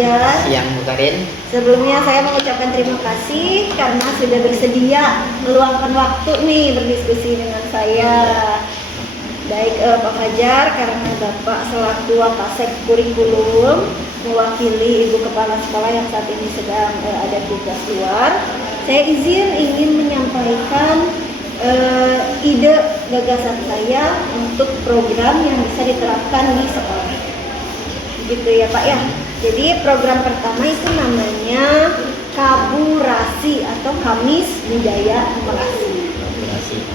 Fajar. Siang Bu Karin. Sebelumnya saya mengucapkan terima kasih karena sudah bersedia meluangkan waktu nih berdiskusi dengan saya. Baik Pak Fajar, karena Bapak selaku Wakasek Kurikulum mewakili Ibu Kepala Sekolah yang saat ini sedang ada tugas luar, saya ingin menyampaikan ide gagasan saya untuk program yang bisa diterapkan di sekolah. Gitu ya Pak ya. Jadi program pertama itu namanya Kaburasi atau Kamis Budaya Numerasi.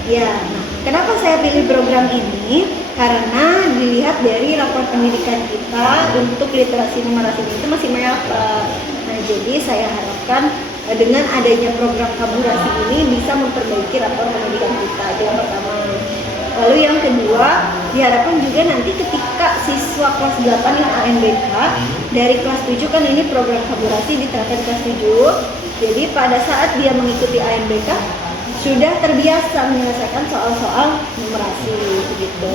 Ya, nah, kenapa saya pilih program ini? Karena dilihat dari rapor pendidikan kita untuk literasi numerasi itu masih melebar. Nah, jadi saya harapkan dengan adanya program Kaburasi ini bisa memperbaiki rapor pendidikan kita. Itu yang pertama. Lalu yang kedua, diharapkan juga nanti ketika siswa kelas 8 yang ANBK dari kelas 7, kan ini program Kaburasi diterapkan kelas 7. Jadi pada saat dia mengikuti ANBK sudah terbiasa menyelesaikan soal-soal numerasi begitu.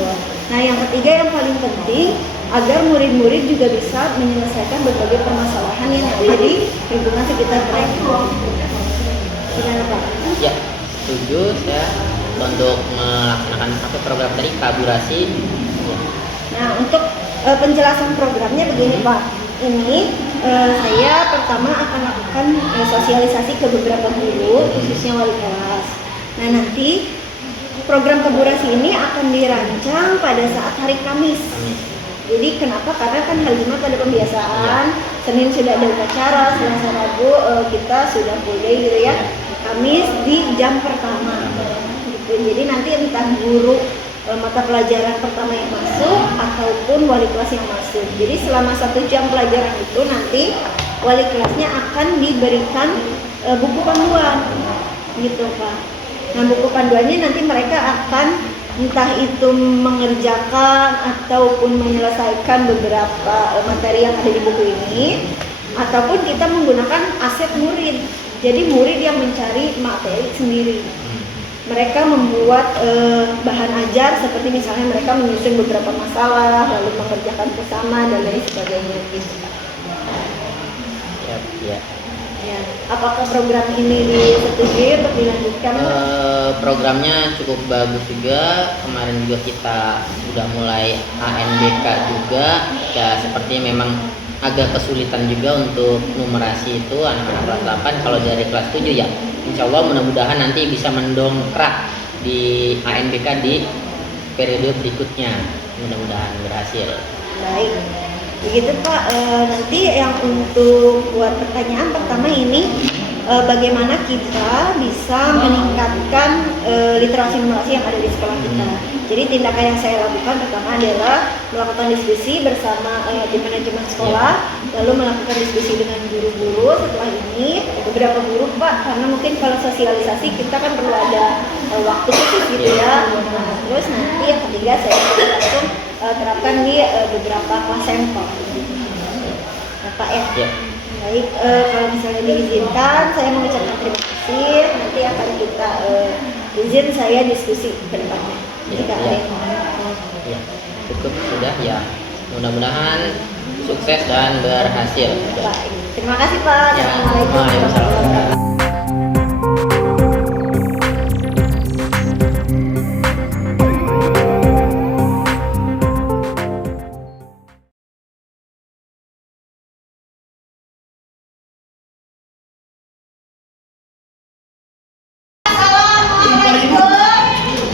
Nah, yang ketiga yang paling penting agar murid-murid juga bisa menyelesaikan berbagai permasalahan yang ada di lingkungan sekitar mereka. Gimana Pak? Ya, setuju saya untuk melaksanakan program tadi Kaburasi. Ya. Nah, untuk penjelasan programnya begini Pak. Ini saya pertama akan lakukan sosialisasi ke beberapa guru, khususnya wali kelas. Nah, nanti program Kaburasi ini akan dirancang pada saat hari Kamis. Jadi kenapa? Karena kan hari Jumat ada pembiasaan, Senin sudah ada upacara, Selasa Rabu kita sudah mulai gitu ya. Kamis di jam pertama. Gitu. Jadi nanti entah guru mata pelajaran pertama yang masuk ataupun wali kelas yang masuk. Jadi selama 1 jam pelajaran itu nanti wali kelasnya akan diberikan buku panduan gitu Pak. Nah, buku panduannya nanti mereka akan entah itu mengerjakan ataupun menyelesaikan beberapa materi yang ada di buku ini, ataupun kita menggunakan aset murid. Jadi murid yang mencari materi sendiri. Mereka membuat bahan ajar seperti misalnya mereka menyusun beberapa masalah lalu mengerjakan bersama dan lain sebagainya gitu. Ya. Ya. Apakah program ini disetujui untuk dilanjutkan? Programnya cukup bagus juga. Kemarin juga kita sudah mulai ANBK juga. Ya, sepertinya memang agak kesulitan juga untuk numerasi itu anak-anak kelas 8. Kalau dari kelas 7 ya insya Allah mudah-mudahan nanti bisa mendongkrak di ANBK di periode berikutnya, mudah-mudahan berhasil. Baik, begitu Pak. Nanti yang untuk buat pertanyaan pertama ini bagaimana kita bisa meningkatkan literasi numerasi yang ada di sekolah kita. Jadi tindakan yang saya lakukan pertama adalah melakukan diskusi bersama tim manajemen sekolah, lalu melakukan diskusi dengan guru-guru. Setelah ini beberapa guru Pak, karena mungkin kalau sosialisasi kita kan perlu ada waktu khusus gitu ya. Nah, terus nanti yang ketiga saya langsung terapkan di beberapa kelas sampel. Nah, Pak ya. Baik, kalau misalnya diizinkan saya mengucapkan terima kasih. Nanti akan kita izin saya diskusi ke depannya. Jika ada yang mau. Ya, cukup sudah ya. Mudah-mudahan sukses dan berhasil. Baik, terima kasih Pak. Ya, Assalamualaikum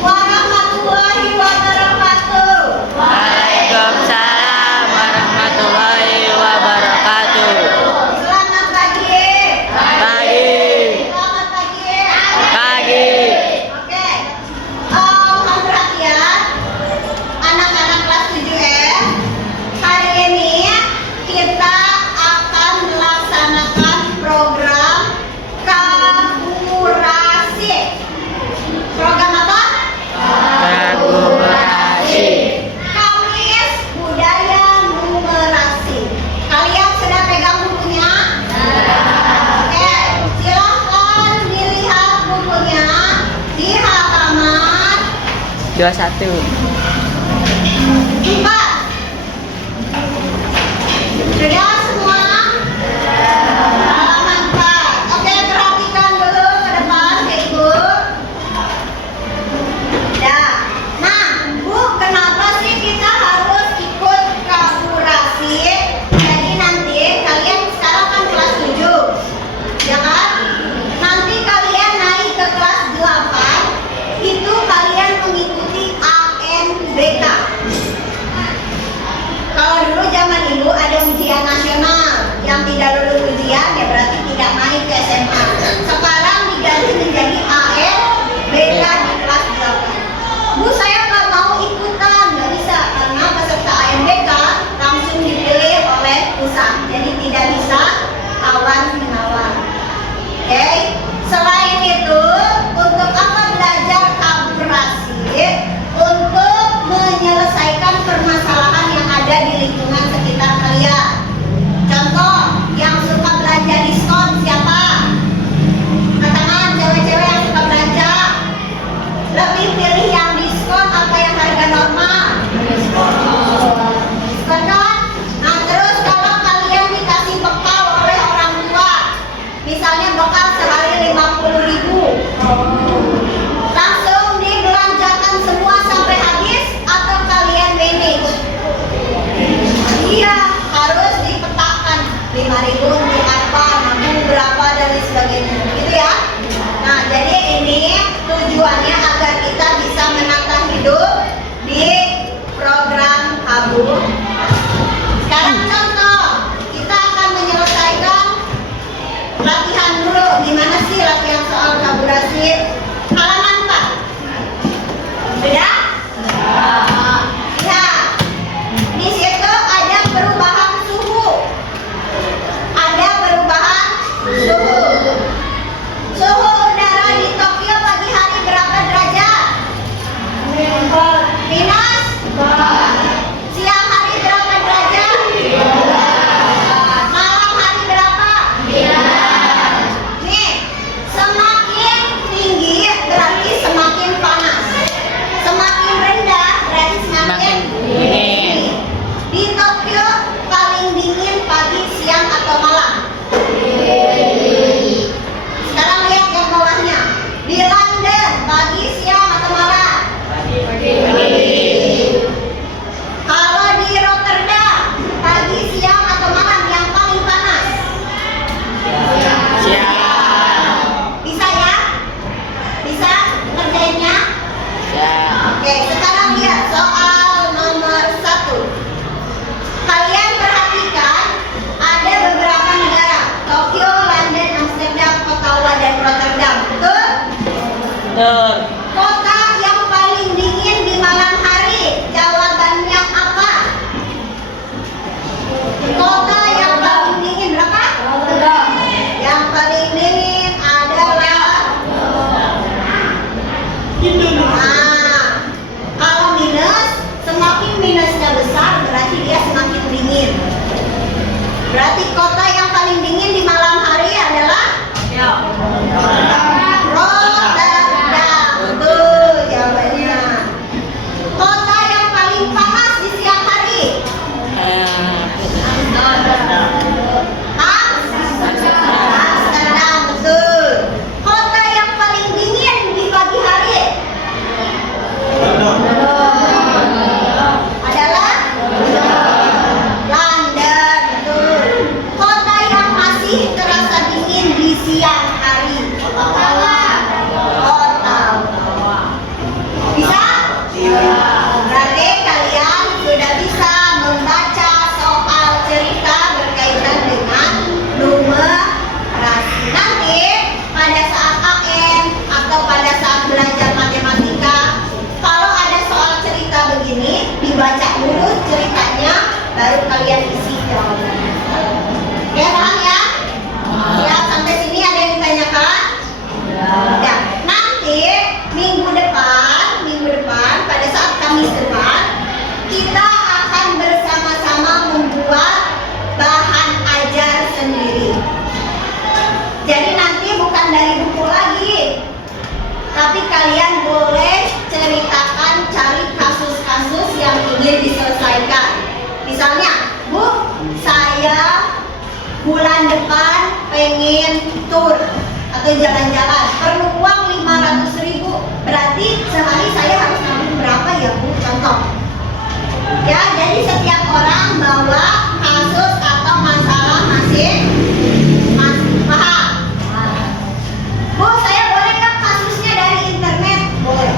warahmatullahi wabarakatuh. Waalaikumsalam warahmatullahi wabarakatuh. Selamat pagi. Pagi. Selamat pagi. Pagi. Oke. Mohon perhatian anak-anak kelas 7F. Hari ini kita akan melaksanakan program Kaburasi. Program apa? Kaburasi. Kamis Budaya Numerasi. Kalian sudah pegang bukunya? Oke, silahkan dilihat bukunya di halaman 21. 4. Sudah semua? Ibu untuk apa, nabung berapa dan lain sebagainya, gitu ya. Nah, jadi ini tujuannya agar kita bisa menata hidup di program KABU. Sekarang contoh, kita akan menyelesaikan latihan dulu. Gimana sih latihan soal karburasi? Halaman 4. Sudah? Ya. Di situ ada perubahan suhu. Ada perubahan suhu. Suhu udara di Tokyo pagi hari berapa derajat? Minus? Siang hari berapa derajat? Malam hari berapa? Nih, semakin tinggi berarti semakin panas. Semakin rendah berarti semakin dingin. Di Tokyo paling dingin pagi, siang atau malam? Sekarang lihat yang bawahnya. Di London pagi, siang atau malam? Kalau di Rotterdam pagi, siang atau malam yang paling panas? Bisa ya? Bisa ngerjainnya? Oke, sekarang lihat soal nomor 1. Kalian perhatikan ada beberapa negara, Tokyo, London, Amsterdam, Ottawa, dan Rotterdam. Betul? Kota yang paling dingin di malam hari, jawabannya apa? Kota yang paling dingin berapa? Yang paling dingin adalah Nah, kalau minus, semakin minusnya besar berarti dia semakin dingin. Berarti kota yang paling dingin di malam hari adalah Rotterdam. Betul jawabannya. Kota yang paling panas di siang hari? Amsterdam. Betul. Kota yang paling dingin di pagi hari adalah London. Betul. Kota yang masih terasa dingin di siang hari? Ottawa. Bisa? Berarti kalian sudah bisa membaca soal cerita berkaitan dengan numerasi. Nanti pada saat AN atau pada saat belajar matematika, kalau ada soal cerita begini, dibaca dulu ceritanya, baru kalian isi jawabannya. Oke, paham ya? Ya, sampai sini ada yang ditanyakan? Ya, nanti minggu depan pada saat Kamis depan kita akan bersama-sama membuat bahan ajar sendiri. Jadi nanti bukan dari buku lagi, tapi kalian boleh ceritakan, cari kasus-kasus yang ingin diselesaikan. Misalnya, Bu, saya bulan depan pengen tur atau jalan-jalan, perlu uang 500.000. Berarti sehari saya harus nabung berapa ya, Bu? Contoh. Ya, jadi setiap orang bawa kasus atau masalah masing paham? Bu, saya boleh nggak kasusnya dari internet? Boleh.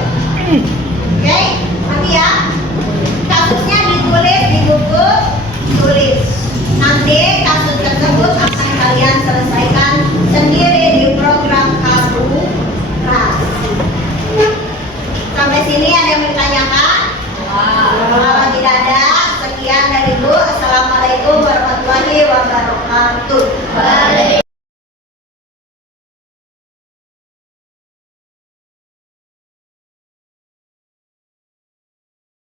Oke, nanti ya. Kasusnya ditulis di buku tulis. Nanti kasus tersebut akan kalian selesaikan sendiri di program KABU. Sampai sini ada yang bertanyakan? Kalau tidak ada, sekian dari Bu. Assalamualaikum warahmatullahi wabarakatuh.